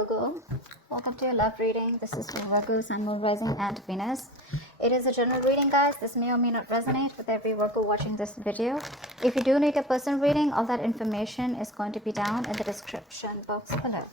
Virgo. Welcome to your love reading. This is for Virgo, Sun, Moon, Rising, and Venus. It is a general reading, guys. This may or may not resonate with every Virgo watching this video. If you do need a personal reading, all that information is going to be down in the description box below.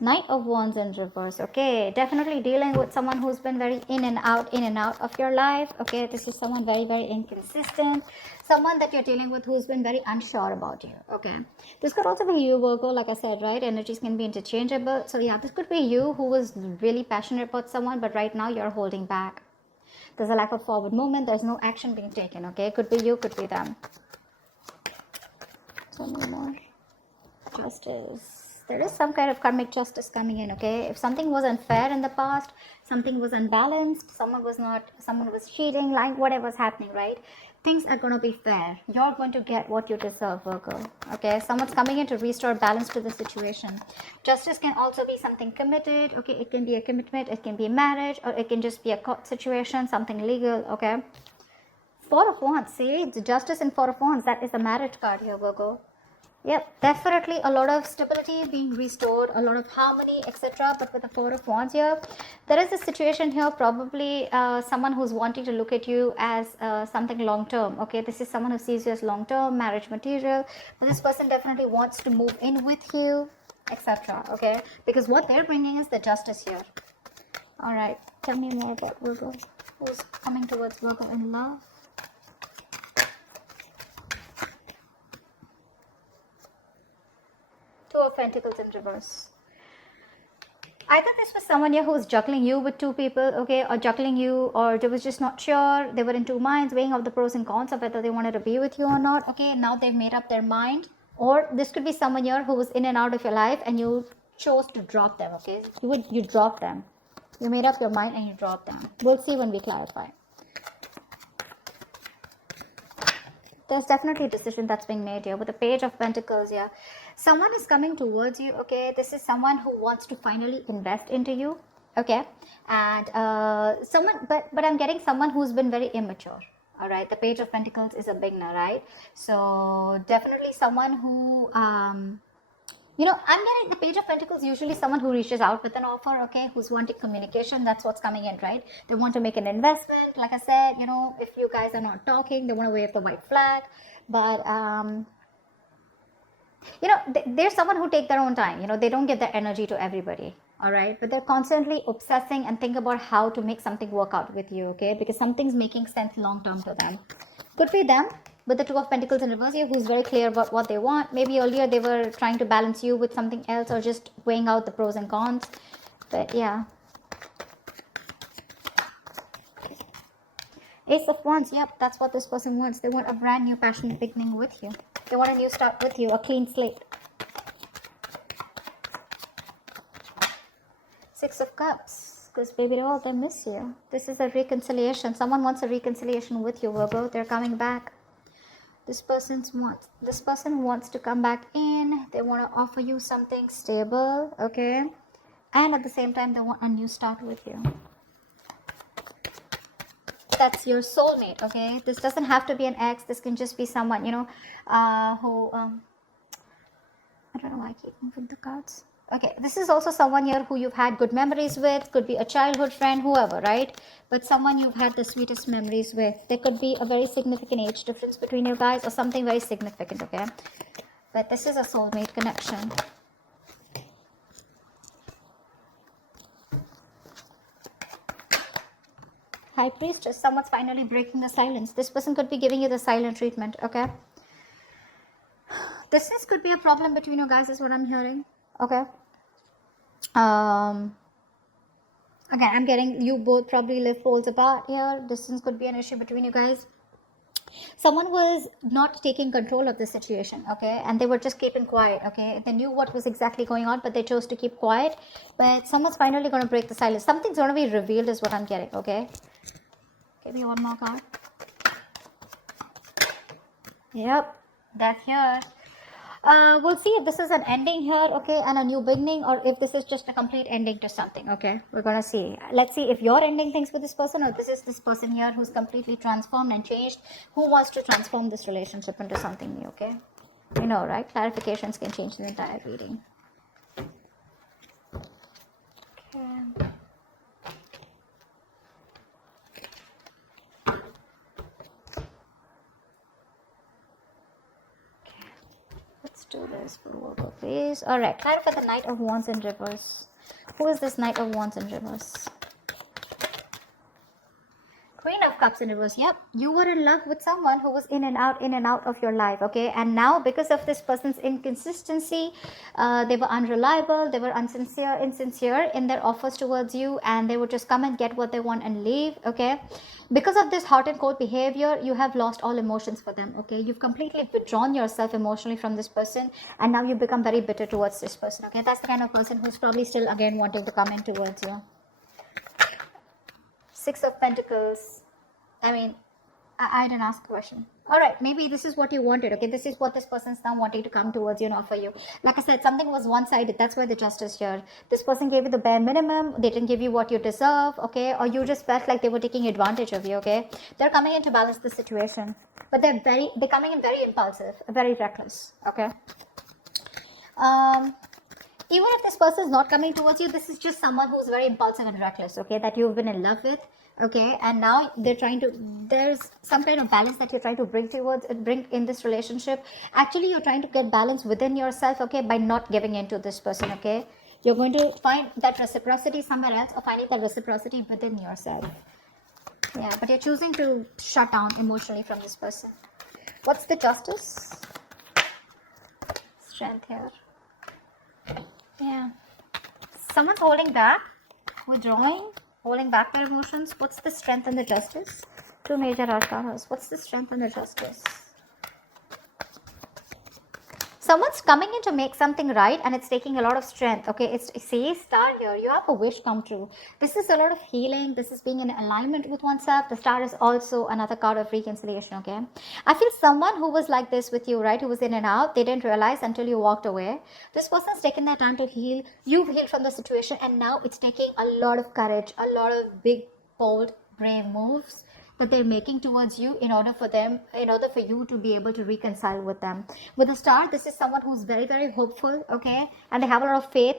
Knight of Wands in reverse. Okay, definitely dealing with someone who's been very in and out of your life. Okay, this is someone very inconsistent, someone that you're dealing with who's been very unsure about you. Okay, this could also be you, Virgo, like I said, right? Energies can be interchangeable. So yeah, this could be you who was really passionate about someone, but right now you're holding back. There's a lack of forward movement. There's no action being taken. Okay, could be you, could be them. Tell me more. Justice. There is some kind of karmic justice coming in. Okay, if something was unfair in the past, something was unbalanced, someone was cheating, lying, whatever was happening, right? Things are going to be fair. You're going to get what you deserve, Virgo. Okay, someone's coming in to restore balance to the situation. Justice can also be something committed. Okay, it can be a commitment, it can be marriage, or it can just be a court situation, something legal. Okay, Four of Wands. See, the Justice and Four of Wands, that is the marriage card here, Virgo. Yep, definitely a lot of stability being restored, a lot of harmony, etc. But with the Four of Wands here, there is a situation here, probably someone who's wanting to look at you as something long-term. Okay, this is someone who sees you as long-term, marriage material. But this person definitely wants to move in with you, etc. Okay, because what they're bringing is the Justice here. All right, tell me more about Virgo. Who's coming towards Virgo in love? Two of Pentacles in reverse. Either this was someone here who's juggling you with two people, okay, or juggling you, or they was just not sure. They were in two minds, weighing out the pros and cons of whether they wanted to be with you or not. Okay, now they've made up their mind. Or this could be someone here who was in and out of your life and you chose to drop them. Okay, you dropped them. You made up your mind and you dropped them. We'll see when we clarify. There's definitely a decision that's being made here with the Page of Pentacles here. Someone is coming towards you. Okay, this is someone who wants to finally invest into you. Okay, and but I'm getting someone who's been very immature. All right, the Page of Pentacles is a beginner, right? So definitely someone who you know, I'm getting the Page of Pentacles, usually someone who reaches out with an offer, okay, who's wanting communication. That's what's coming in, right? They want to make an investment. Like I said, you know, if you guys are not talking, they want to wave the white flag. But you know, there's someone who take their own time. You know, they don't get their energy to everybody. All right, but they're constantly obsessing and think about how to make something work out with you. Okay, because something's making sense long term to them. Could be them with the Two of Pentacles in reverse here, who's very clear about what they want. Maybe earlier they were trying to balance you with something else, or just weighing out the pros and cons. But yeah. Ace of Wands, yep, that's what this person wants. They want a brand new passionate beginning with you. They want a new start with you, a clean slate. Six of Cups, because baby doll, they miss you. This is a reconciliation. Someone wants a reconciliation with you, Virgo. They're coming back. This person wants to come back in. They want to offer you something stable, okay? And at the same time, they want a new start with you. That's your soulmate, okay? This doesn't have to be an ex. This can just be someone, you know, who, I don't know why I keep moving the cards. Okay, this is also someone here who you've had good memories with. Could be a childhood friend, whoever, right? But someone you've had the sweetest memories with. There could be a very significant age difference between you guys, or something very significant, okay? But this is a soulmate connection. High Priestess, someone's finally breaking the silence. This person could be giving you the silent treatment, okay? This could be a problem between you guys, is what I'm hearing, okay? Again, I'm getting you both probably live poles apart here. Distance could be an issue between you guys. Someone was not taking control of the situation, okay? And they were just keeping quiet, okay? They knew what was exactly going on, but they chose to keep quiet. But someone's finally going to break the silence. Something's going to be revealed is what I'm getting, okay? Give me one more card. Yep, that's here. We'll see if this is an ending here, okay, and a new beginning, or if this is just a complete ending to something, okay? We're gonna see. Let's see if you're ending things with this person, or this is this person here who's completely transformed and changed, who wants to transform this relationship into something new, okay? You know, right? Clarifications can change the entire reading. Let's do this for Virgo, please. All right, clarify the Knight of Wands in reverse. Who is this Knight of Wands in reverse? Queen of Cups in reverse. Yep, you were in love with someone who was in and out of your life, okay? And now, because of this person's inconsistency, they were unreliable, they were insincere in their offers towards you, and they would just come and get what they want and leave, okay? Because of this hot and cold behavior, you have lost all emotions for them, okay? You've completely withdrawn yourself emotionally from this person, and now you become very bitter towards this person, okay? That's the kind of person who's probably still again wanting to come in towards you. Six of Pentacles. I mean, I didn't ask a question. All right, maybe this is what you wanted, okay? This is what this person's now wanting to come towards you and offer you. Like I said, something was one-sided. That's why the Justice here. This person gave you the bare minimum. They didn't give you what you deserve, okay? Or you just felt like they were taking advantage of you, okay? They're coming in to balance the situation. But they're coming in very impulsive, very reckless, okay? Even if this person is not coming towards you, this is just someone who's very impulsive and reckless, okay? That you've been in love with. Okay, and now there's some kind of balance that you're trying to bring in this relationship. Actually, you're trying to get balance within yourself, okay, by not giving in to this person, okay? You're going to find that reciprocity somewhere else, or finding that reciprocity within yourself. Yeah, but you're choosing to shut down emotionally from this person. What's the Justice? Strength here. Yeah. Someone's holding back, withdrawing, holding back their emotions. What's the Strength and the Justice? Two major arcanas. What's the Strength and the Justice? Someone's coming in to make something right, and it's taking a lot of strength, okay? See, Star here, you have a wish come true. This is a lot of healing. This is being in alignment with oneself. The Star is also another card of reconciliation, okay? I feel someone who was like this with you, right, who was in and out, they didn't realize until you walked away. This person's taken their time to heal. You've healed from the situation, and now it's taking a lot of courage, a lot of big, bold, brave moves that they're making towards you in order for you to be able to reconcile with them. With the Star, this is someone who's very, very hopeful, okay, and they have a lot of faith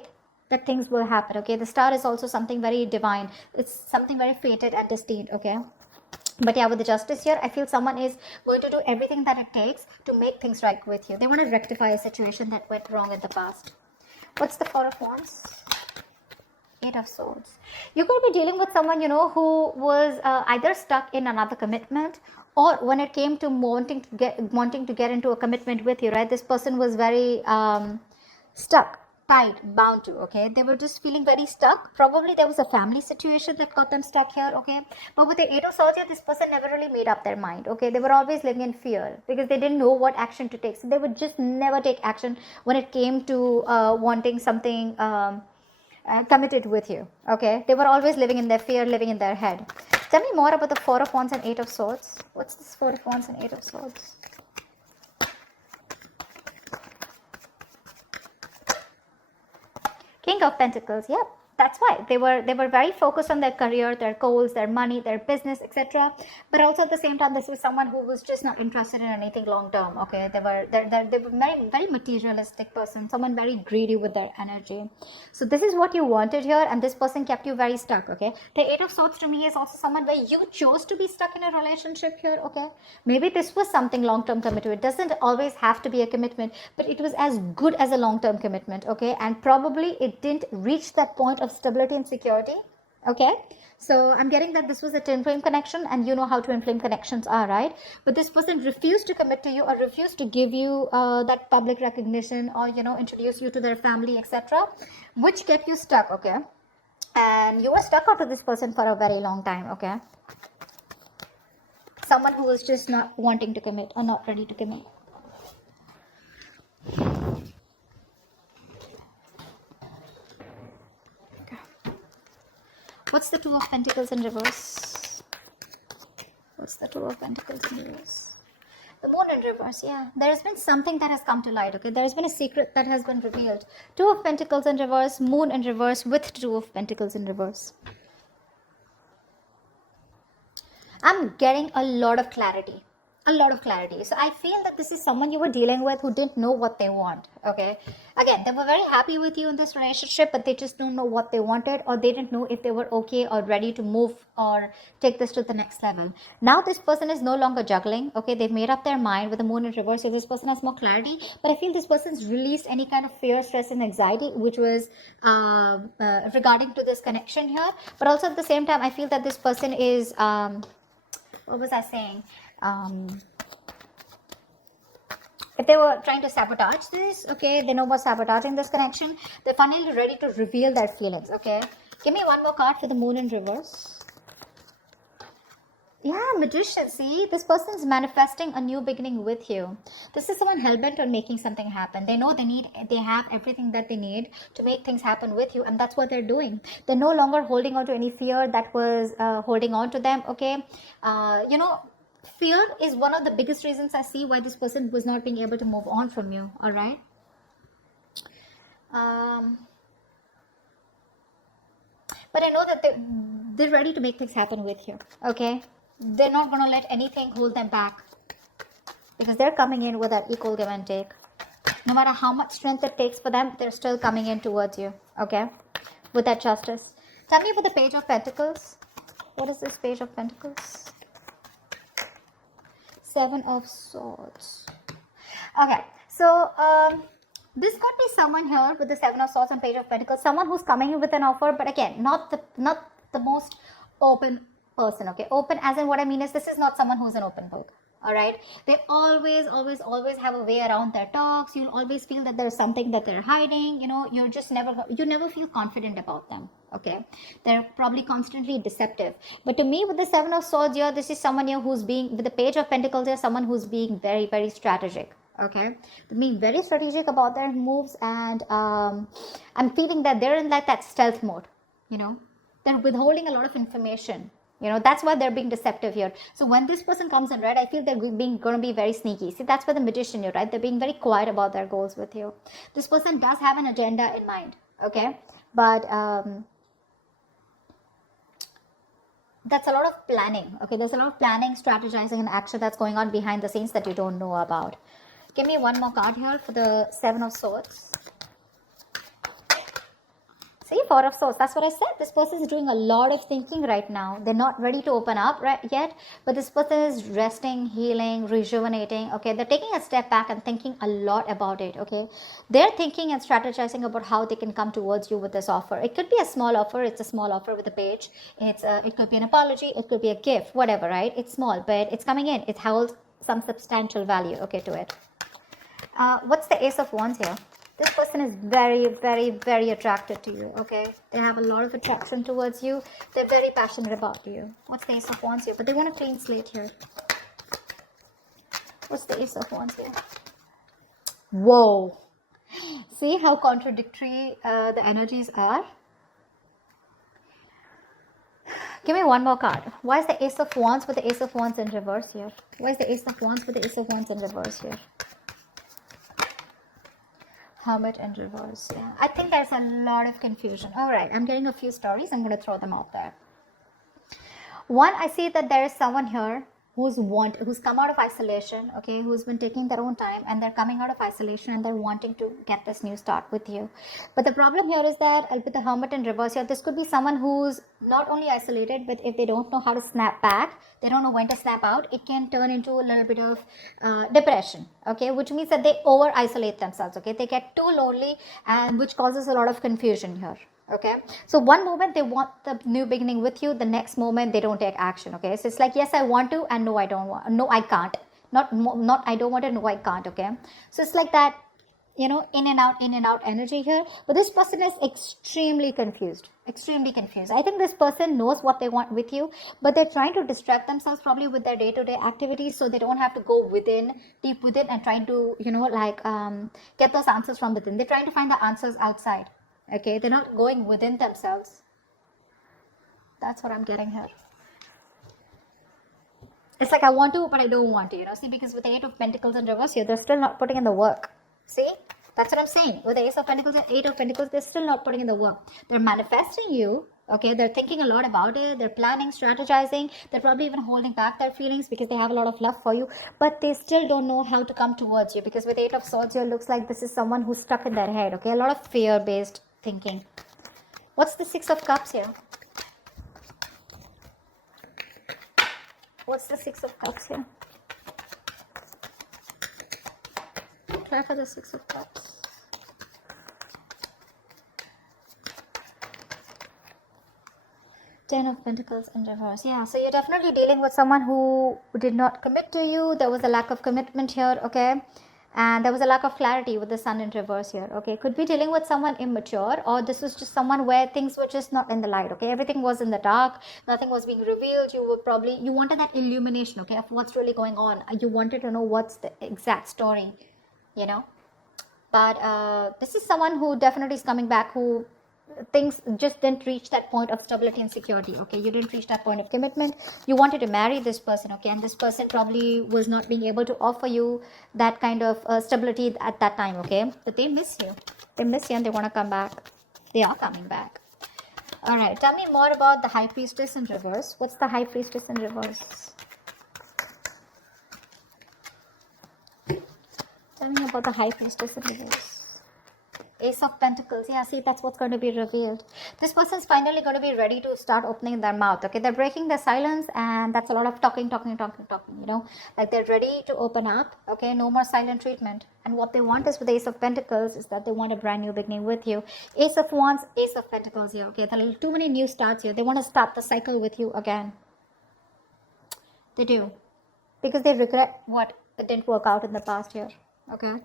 that things will happen, okay. The Star is also something very divine. It's something very fated and destined, okay. But yeah, with the Justice here, I feel someone is going to do everything that it takes to make things right with you. They want to rectify a situation that went wrong in the past. What's the Four of Wands? Eight of Swords. You could be dealing with someone, you know, who was either stuck in another commitment, or when it came to wanting to get into a commitment with you, right? This person was very stuck, tied, bound to, okay? They were just feeling very stuck. Probably there was a family situation that got them stuck here, okay? But with the Eight of Swords here, this person never really made up their mind, okay? They were always living in fear because they didn't know what action to take. So they would just never take action when it came to wanting something committed with you, okay? They were always living in their fear, living in their head. Tell me more about the Four of Wands and Eight of Swords. What's this Four of Wands and Eight of Swords? King of Pentacles. Yep, that's why they were very focused on their career, their goals, their money, their business, etc. But also at the same time, this was someone who was just not interested in anything long term, okay? They were very, very materialistic person, someone very greedy with their energy. So this is what you wanted here, and this person kept you very stuck, okay? The Eight of Swords to me is also someone where you chose to be stuck in a relationship here, okay? Maybe this was something long term committed. It doesn't always have to be a commitment, but it was as good as a long term commitment, okay? And probably it didn't reach that point of stability and security, okay? So I'm getting that this was a twin flame connection, and you know how twin flame connections are, right? But this person refused to commit to you, or refused to give you that public recognition, or, you know, introduce you to their family, etc., which kept you stuck, okay? And you were stuck out with this person for a very long time, okay? Someone who was just not wanting to commit or not ready to commit. What's the Two of Pentacles in reverse? What's the Two of Pentacles in reverse? The Moon in reverse, yeah. There's been something that has come to light, okay? There's been a secret that has been revealed. Two of Pentacles in reverse, Moon in reverse with Two of Pentacles in reverse. I'm getting a lot of clarity. a lot of clarity. So I feel that this is someone you were dealing with who didn't know what they want. Okay, again, they were very happy with you in this relationship, but they just don't know what they wanted, or they didn't know if they were okay or ready to move or take this to the next level. Now this person is no longer juggling. Okay, they've made up their mind with the moon in reverse, so this person has more clarity. But I feel this person's released any kind of fear, stress, and anxiety which was regarding to this connection here. But also at the same time, I feel that this person is what was I saying? If they were trying to sabotage this, okay, they know about sabotaging this connection. They're finally ready to reveal their feelings. Okay, give me one more card for the moon in reverse. Yeah, Magician. See, this person is manifesting a new beginning with you. This is someone hell-bent on making something happen. They know they have everything that they need to make things happen with you, and that's what they're doing. They're no longer holding on to any fear that was holding on to them. Okay, fear is one of the biggest reasons I see why this person was not being able to move on from you. All right. But I know that they're ready to make things happen with you. Okay. They're not going to let anything hold them back, because they're coming in with that equal give and take. No matter how much strength it takes for them, they're still coming in towards you. Okay, with that justice. Tell me about the Page of Pentacles. What is this Page of Pentacles? Seven of Swords. Okay, so this could be someone here with the Seven of Swords and Page of Pentacles. Someone who's coming in with an offer, but again, not the most open person. Okay, open as in what I mean is this is not someone who's an open book. All right, they always have a way around their talks. You'll always feel that there's something that they're hiding. You never feel confident about them. Okay, they're probably constantly deceptive. But to me, with the Seven of Swords here, this is someone here who's being, with the Page of Pentacles here, someone who's being very, very strategic. Okay, they're being very strategic about their moves, and I'm feeling that they're in like that stealth mode. They're withholding a lot of information. That's why they're being deceptive here. So when this person comes in red, I feel they're going to be very sneaky. See, that's where the Magician here, right? They're being very quiet about their goals with you. This person does have an agenda in mind, okay? But that's a lot of planning, okay? There's a lot of planning, strategizing, and action that's going on behind the scenes that you don't know about. Give me one more card here for the Seven of Swords. See, Four of Swords. That's what I said. This person is doing a lot of thinking right now. They're not ready to open up yet, but this person is resting, healing, rejuvenating. Okay, they're taking a step back and thinking a lot about it. Okay, they're thinking and strategizing about how they can come towards you with this offer. It could be a small offer. It's a small offer with a page. It could be an apology. It could be a gift. Whatever, right? It's small, but it's coming in. It holds some substantial value. Okay, to it. What's the Ace of Wands here? This person is very, very, very attracted to you, okay? They have a lot of attraction towards you. They're very passionate about you. What's the Ace of Wands here? But they want a clean slate here. What's the Ace of Wands here? Whoa. See how contradictory the energies are? Give me one more card. Why is the Ace of Wands with the Ace of Wands in reverse here? Why is the Ace of Wands with the Ace of Wands in reverse here? Hermit in reverse. Yeah, I think there's a lot of confusion. All right, I'm getting a few stories. I'm going to throw them out there. One, I see that there is someone here who's come out of isolation, okay, who's been taking their own time, and they're coming out of isolation and they're wanting to get this new start with you. But the problem here is that with the Hermit in reverse here, this could be someone who's not only isolated, but if they don't know how to snap back, they don't know when to snap out, it can turn into a little bit of depression, okay, which means that they over isolate themselves, okay, they get too lonely, and which causes a lot of confusion here. Okay, so one moment they want the new beginning with you, the next moment they don't take action. Okay, so it's like, yes, I want to, and no, I don't want, no, I can't, not I don't want it, no, I can't. Okay, so it's like that, in and out energy here. But this person is extremely confused. I think this person knows what they want with you, but they're trying to distract themselves probably with their day-to-day activities, so they don't have to go deep within and trying to get those answers from within. They're trying to find the answers outside. Okay, they're not going within themselves. That's what I'm getting here. It's like I want to, but I don't want to, see, because with the Eight of Pentacles in reverse here, they're still not putting in the work. See, that's what I'm saying. With the Ace of Pentacles and Eight of Pentacles, they're still not putting in the work. They're manifesting you, Okay, they're thinking a lot about it, they're planning, strategizing, they're probably even holding back their feelings because they have a lot of love for you, but they still don't know how to come towards you, because with Eight of Swords here, looks like this is someone who's stuck in their head. Okay, a lot of fear based thinking. What's the Six of Cups here? What's the Six of Cups here? Try for the Six of Cups. Ten of Pentacles in reverse. Yeah, so you're definitely dealing with someone who did not commit to you. There was a lack of commitment here, okay? And there was a lack of clarity with the Sun in reverse here, okay? Could be dealing with someone immature, or this was just someone where things were just not in the light, okay? Everything was in the dark. Nothing was being revealed. You wanted that illumination, okay, of what's really going on. You wanted to know what's the exact story, you know? But this is someone who definitely is coming back, who things just didn't reach that point of stability and security. Okay, you didn't reach that point of commitment. You wanted to marry this person, okay, and this person probably was not being able to offer you that kind of stability at that time. Okay, but they miss you. They miss you and they want to come back. They are coming back. All right, tell me more about the High Priestess in reverse. What's the High Priestess in reverse? Tell me about the High Priestess in reverse. Ace of Pentacles. Yeah, see, that's what's going to be revealed. This person's finally going to be ready to start opening their mouth. Okay, they're breaking their silence, and that's a lot of talking, you know, like they're ready to open up. Okay, no more silent treatment. And what they want is, with the Ace of Pentacles, is that they want a brand new beginning with you. Ace of Wands, Ace of Pentacles here. Okay, there are too many new starts here. They want to start the cycle with you again. They do, because they regret what it didn't work out in the past here. Okay,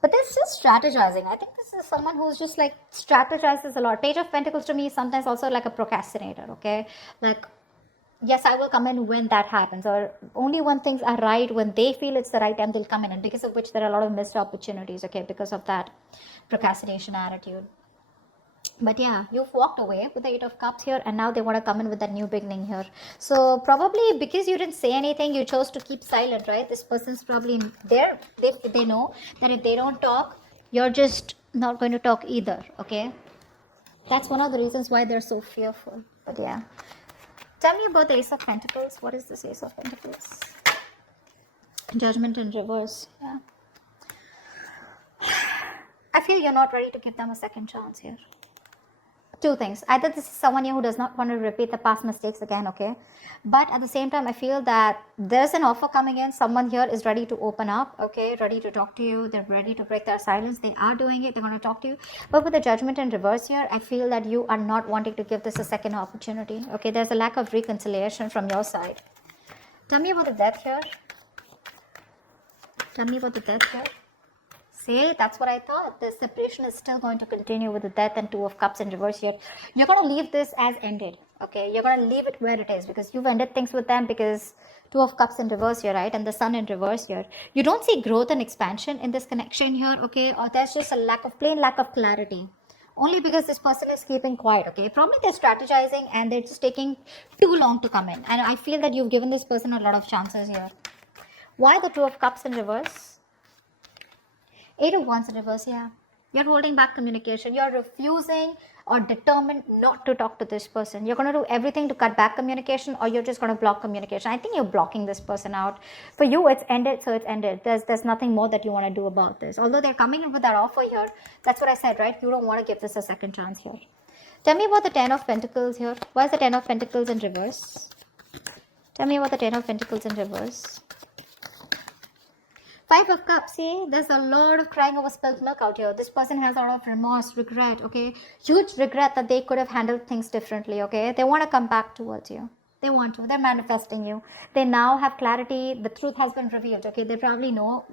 but they're still strategizing. I think this is someone who's just like strategizes a lot. Page of Pentacles to me is sometimes also like a procrastinator, okay? Like, yes, I will come in when that happens, or only when things are right, when they feel it's the right time, they'll come in, and because of which there are a lot of missed opportunities, okay, because of that procrastination attitude. But yeah, you've walked away with the Eight of Cups here, and now they want to come in with that new beginning here. So probably because you didn't say anything, you chose to keep silent, right? This person's probably there. They know that if they don't talk, you're just not going to talk either, okay? That's one of the reasons why they're so fearful. But yeah. Tell me about the Ace of Pentacles. What is this Ace of Pentacles? Judgment in reverse. Yeah. I feel you're not ready to give them a second chance here. Two things. Either this is someone here who does not want to repeat the past mistakes again, okay? But at the same time, I feel that there's an offer coming in. Someone here is ready to open up, okay? Ready to talk to you. They're ready to break their silence. They are doing it. They're going to talk to you. But with the Judgment in reverse here, I feel that you are not wanting to give this a second opportunity, okay? There's a lack of reconciliation from your side. Tell me about the Death here. Tell me about the Death here. See, that's what I thought. The separation is still going to continue with the Death and Two of Cups in reverse here. You're going to leave this as ended, okay? You're going to leave it where it is, because you've ended things with them, because Two of Cups in reverse here, right? And the Sun in reverse here. You don't see growth and expansion in this connection here, okay? Or there's just a plain lack of clarity. Only because this person is keeping quiet, okay? Probably they're strategizing and they're just taking too long to come in. And I feel that you've given this person a lot of chances here. Why the Two of Cups in reverse? Eight of Wands in reverse, yeah. You're holding back communication. You're refusing or determined not to talk to this person. You're going to do everything to cut back communication, or you're just going to block communication. I think you're blocking this person out. For you, it's ended, so it's ended. There's nothing more that you want to do about this. Although they're coming in with that offer here, that's what I said, right? You don't want to give this a second chance here. Tell me about the Ten of Pentacles here. Why is the Ten of Pentacles in reverse? Tell me about the Ten of Pentacles in reverse. Five of Cups, see, there's a lot of crying over spilled milk out here. This person has a lot of remorse, regret, okay? Huge regret that they could have handled things differently, okay? They want to come back towards you. They want to. They're manifesting you. They now have clarity. The truth has been revealed, okay? They probably now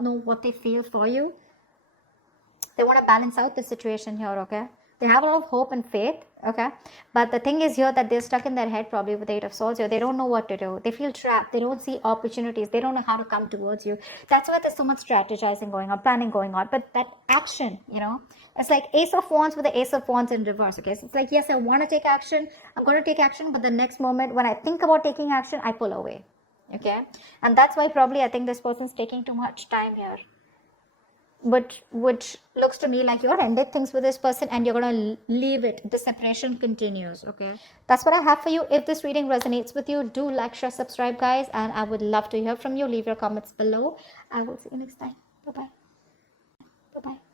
know what they feel for you. They want to balance out the situation here, okay? They have a lot of hope and faith, okay? But the thing is here that they're stuck in their head probably with the Eight of Swords here. They don't know what to do. They feel trapped. They don't see opportunities. They don't know how to come towards you. That's why there's so much strategizing going on, planning going on. But that action, you know, it's like Ace of Wands with the Ace of Wands in reverse, okay? So it's like, yes, I want to take action. I'm going to take action. But the next moment when I think about taking action, I pull away, okay? And that's why probably I think this person's taking too much time here. which looks to me like you're ended things with this person and you're gonna leave it. The separation continues. Okay, that's what I have for you. If this reading resonates with you, do like, share, subscribe, guys, and I would love to hear from you. Leave your comments below. I will see you next time. Bye bye. Bye bye.